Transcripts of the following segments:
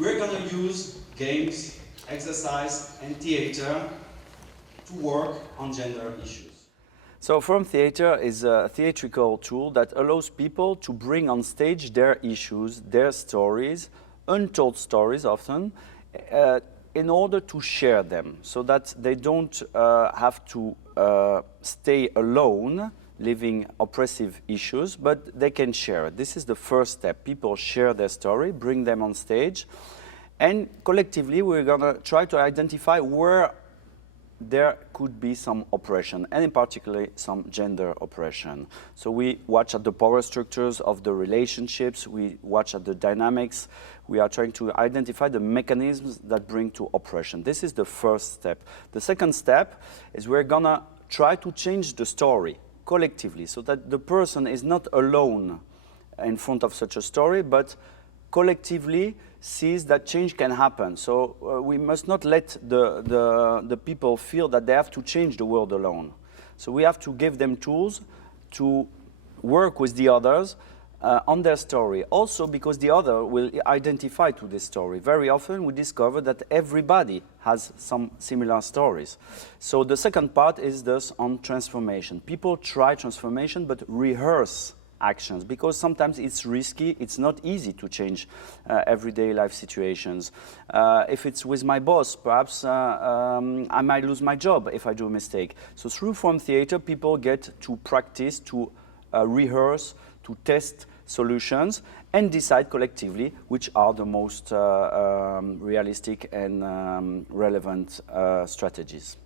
we're going to use games, exercise, and theater to work on gender issues. So Forum Theater is a theatrical tool that allows people to bring on stage their issues, their stories, untold stories often, in order to share them, so that they don't have to stay alone living oppressive issues, but they can share it. This is the first step. People share their story, bring them on stage, and collectively we're going to try to identify where there could be some oppression, and in particular some gender oppression. So we watch at the power structures of the relationships, we watch at the dynamics, we are trying to identify the mechanisms that bring to oppression. This is the first step. The second step is we're gonna try to change the story collectively, so that the person is not alone in front of such a story, but collectively sees that change can happen. So we must not let the people feel that they have to change the world alone. So we have to give them tools to work with the others on their story. Also because the other will identify to this story. Very often we discover that everybody has some similar stories. So the second part is thus on transformation. People try transformation but rehearse actions, because sometimes it's risky, it's not easy to change everyday life situations. If it's with my boss, perhaps I might lose my job if I do a mistake. So through Forum Theater, people get to practice, to rehearse, to test solutions, and decide collectively which are the most realistic and relevant strategies.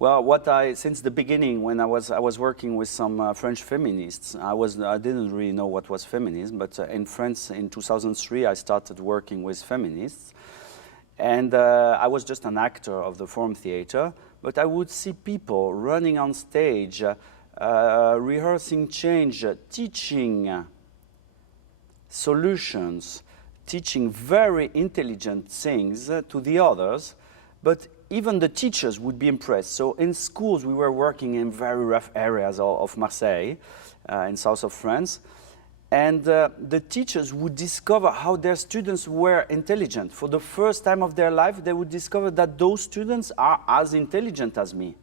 Well, since the beginning, when I was working with some French feminists, I didn't really know what was feminism, but in France in 2003 I started working with feminists, and I was just an actor of the Forum Theater, but I would see people running on stage, rehearsing change, teaching solutions, teaching very intelligent things to the others, but even the teachers would be impressed. So in schools, we were working in very rough areas of Marseille, in south of France. And the teachers would discover how their students were intelligent. For the first time of their life, they would discover that those students are as intelligent as me.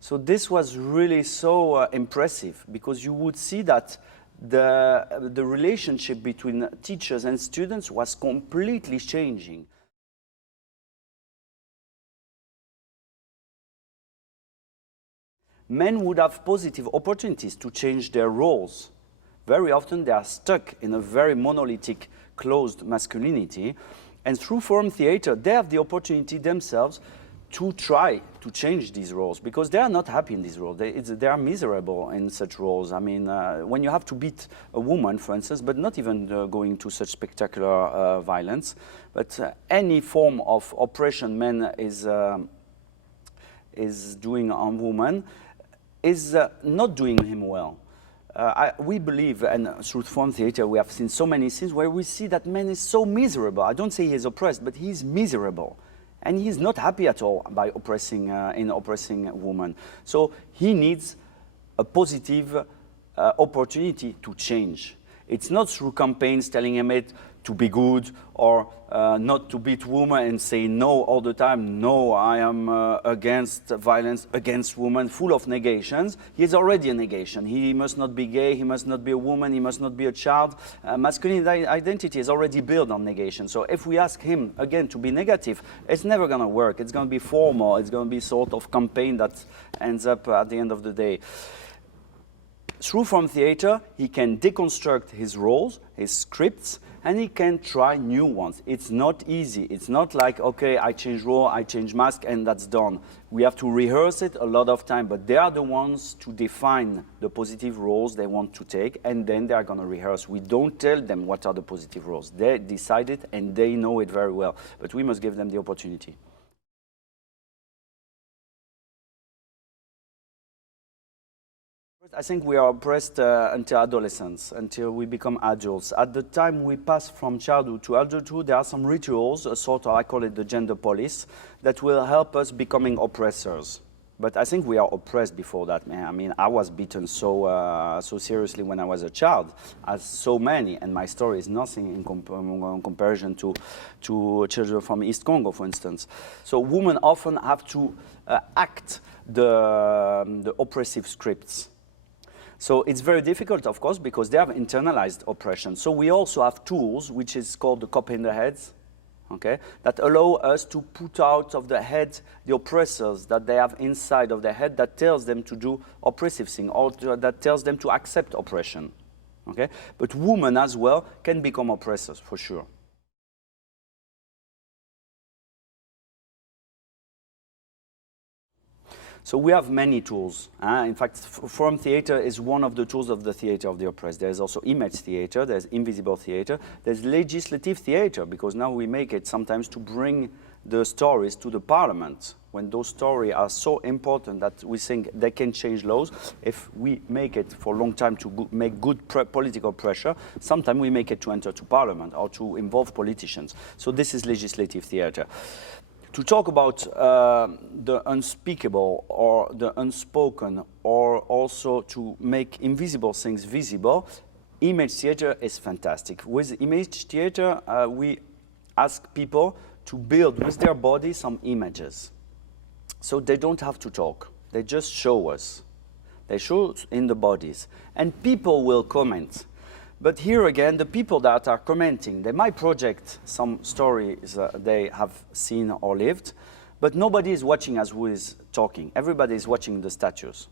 So this was really so impressive, because you would see that the relationship between teachers and students was completely changing. Men would have positive opportunities to change their roles. Very often they are stuck in a very monolithic, closed masculinity. And through Forum Theater, they have the opportunity themselves to try to change these roles, because they are not happy in these roles. They are miserable in such roles. I mean, when you have to beat a woman, for instance, but not even going to such spectacular violence, but any form of oppression men is doing on women, is not doing him well. We believe, and through Forum Theater we have seen so many scenes where we see that man is so miserable. I don't say he is oppressed, but he is miserable. And he is not happy at all by oppressing a woman. So he needs a positive opportunity to change. It's not through campaigns telling him to be good, or not to beat women and say no all the time. No, I am against violence against women, full of negations. He is already a negation. He must not be gay, he must not be a woman, he must not be a child. Masculine identity is already built on negation. So if we ask him again to be negative, it's never going to work. It's going to be formal. It's going to be sort of campaign that ends up at the end of the day. Through Forum Theater, he can deconstruct his roles, his scripts, and he can try new ones. It's not easy. It's not like, okay, I change role, I change mask, and that's done. We have to rehearse it a lot of time, but they are the ones to define the positive roles they want to take, and then they are going to rehearse. We don't tell them what are the positive roles. They decide it, and they know it very well, but we must give them the opportunity. I think we are oppressed until adolescence, until we become adults. At the time we pass from childhood to adulthood, there are some rituals, a sort of, I call it the gender police, that will help us becoming oppressors. But I think we are oppressed before that, man. I mean, I was beaten so seriously when I was a child, as so many, and my story is nothing in comparison to children from East Congo, for instance. So women often have to act the oppressive scripts. So it's very difficult, of course, because they have internalized oppression. So we also have tools, which is called the cop in the heads, okay, that allow us to put out of the head the oppressors that they have inside of their head that tells them to do oppressive things, or that tells them to accept oppression, okay? But women as well can become oppressors, for sure. So we have many tools. In fact, forum theater is one of the tools of the theater of the oppressed. There's also image theater, there's invisible theater, there's legislative theater, because now we make it sometimes to bring the stories to the parliament, when those stories are so important that we think they can change laws. If we make it for a long time to make good political pressure, sometimes we make it to enter to parliament or to involve politicians. So this is legislative theater. To talk about the unspeakable or the unspoken, or also to make invisible things visible, image theater is fantastic. With image theater, we ask people to build with their body some images. So they don't have to talk, they just show us. They show in the bodies, and people will comment. But here again, the people that are commenting, they might project some stories they have seen or lived, but nobody is watching us who is talking. Everybody is watching the statues.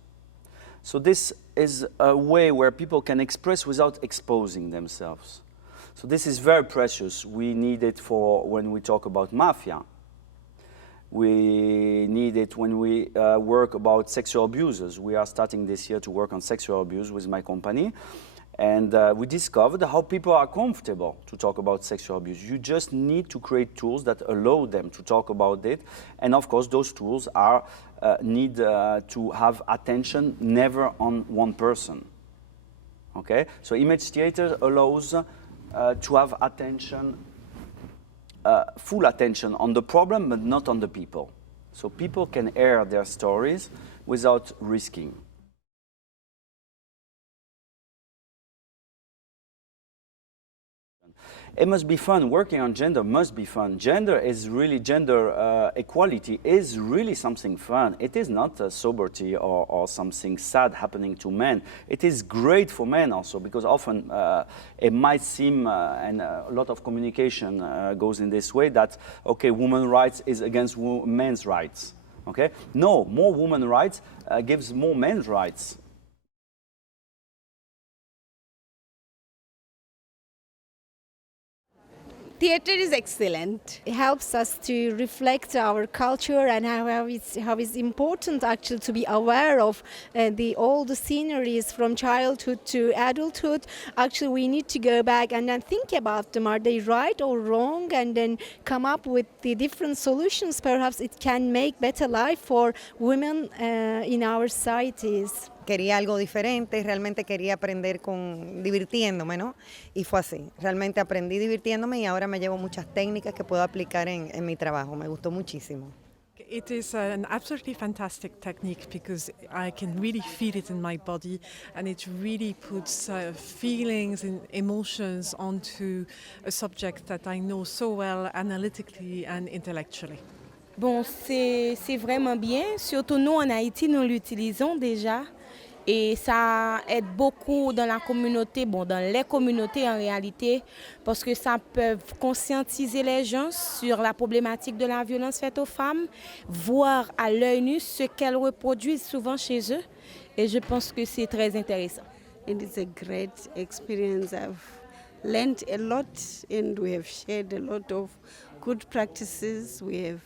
So this is a way where people can express without exposing themselves. So this is very precious. We need it for when we talk about mafia. We need it when we work about sexual abusers. We are starting this year to work on sexual abuse with my company. And we discovered how people are comfortable to talk about sexual abuse. You just need to create tools that allow them to talk about it. And of course, those tools are need to have attention never on one person. Okay? So image theater allows to have attention, full attention on the problem, but not on the people. So people can air their stories without risking. It must be fun. Working on gender must be fun. Gender equality is really something fun. It is not a sobriety or something sad happening to men. It is great for men also, because often it might seem, and a lot of communication goes in this way, that, okay, women's rights is against men's rights. Okay? No, more women's rights gives more men's rights. Theatre is excellent. It helps us to reflect our culture and how it's important actually to be aware of all the sceneries from childhood to adulthood. Actually, we need to go back and then think about them. Are they right or wrong? And then come up with the different solutions. Perhaps it can make better life for women in our societies. Quería algo diferente, realmente quería aprender divirtiéndome, ¿no? Y fue así. Realmente aprendí divirtiéndome y ahora me llevo muchas técnicas que puedo aplicar en mi trabajo. Me gustó muchísimo. It is an absolutely fantastic technique because I can really feel it in my body, and it really puts feelings and emotions onto a subject that I know so well analytically and intellectually. Bon, c'est vraiment bien. Surtout nous en Haïti, nous l'utilisons déjà. Et ça aide beaucoup dans la communauté, dans les communautés en réalité, parce que ça peut conscientiser les gens sur la problématique de la violence faite aux femmes, voir à l'œil nu ce qu'elles reproduisent souvent chez eux. Et je pense que c'est très intéressant. It is a great experience. I've learned a lot and we have shared a lot of good practices. We have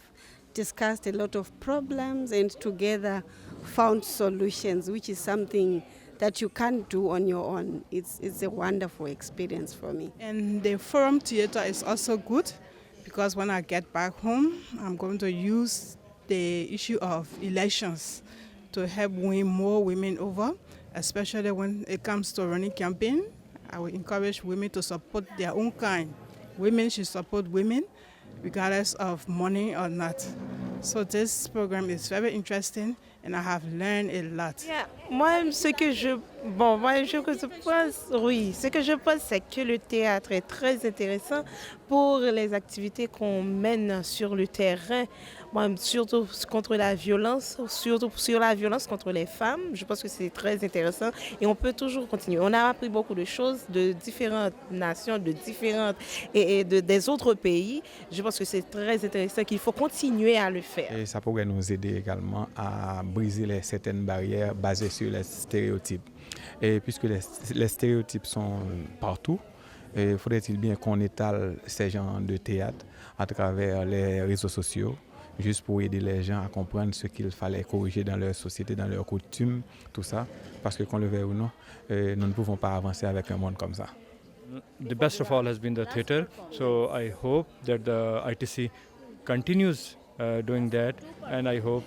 discussed a lot of problems and together found solutions, which is something that you can't do on your own. It's a wonderful experience for me. And the forum theater is also good because when I get back home, I'm going to use the issue of elections to help win more women over, especially when it comes to running campaign. I will encourage women to support their own kind. Women should support women regardless of money or not. So this program is very interesting and I have learned a lot. Yeah. Moi, ce que je pense, oui, ce que je pense, c'est que le théâtre est très intéressant pour les activités qu'on mène sur le terrain, moi, surtout contre la violence, surtout sur la violence contre les femmes. Je pense que c'est très intéressant et on peut toujours continuer. On a appris beaucoup de choses de différentes nations, de différentes des autres pays. Je pense que c'est très intéressant, qu'il faut continuer à le faire. Et ça pourrait nous aider également à briser certaines barrières basées sur les stéréotypes. Et puisque les stéréotypes sont partout, faudrait-il bien qu'on étale ces genres de théâtre à travers les réseaux sociaux, juste pour aider les gens à comprendre ce qu'il fallait corriger dans leur société, dans leurs coutumes, tout ça. Parce que qu'on le veuille ou non, nous ne pouvons pas avancer avec un monde comme ça. The best of all has been the theatre, so I hope that the ITC continues doing that, and I hope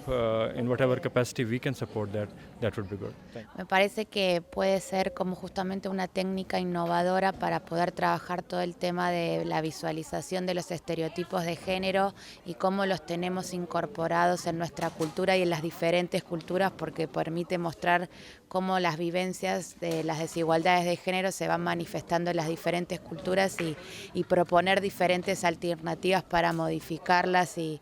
in whatever capacity we can support that, that would be good. Me parece que puede ser como justamente una técnica innovadora para poder trabajar todo el tema de la visualización de los estereotipos de género y cómo los tenemos incorporados en nuestra cultura y en las diferentes culturas, porque permite mostrar cómo las vivencias de las desigualdades de género se van manifestando en las diferentes culturas y proponer diferentes alternativas para modificarlas y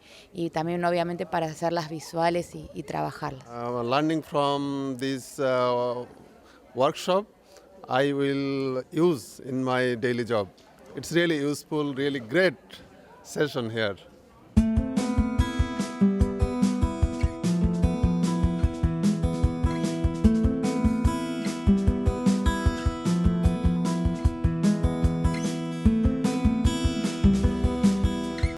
también obviamente para hacerlas visuales y trabajarlas. Learning from this workshop, I will use in my daily job. It's really useful, really great session here.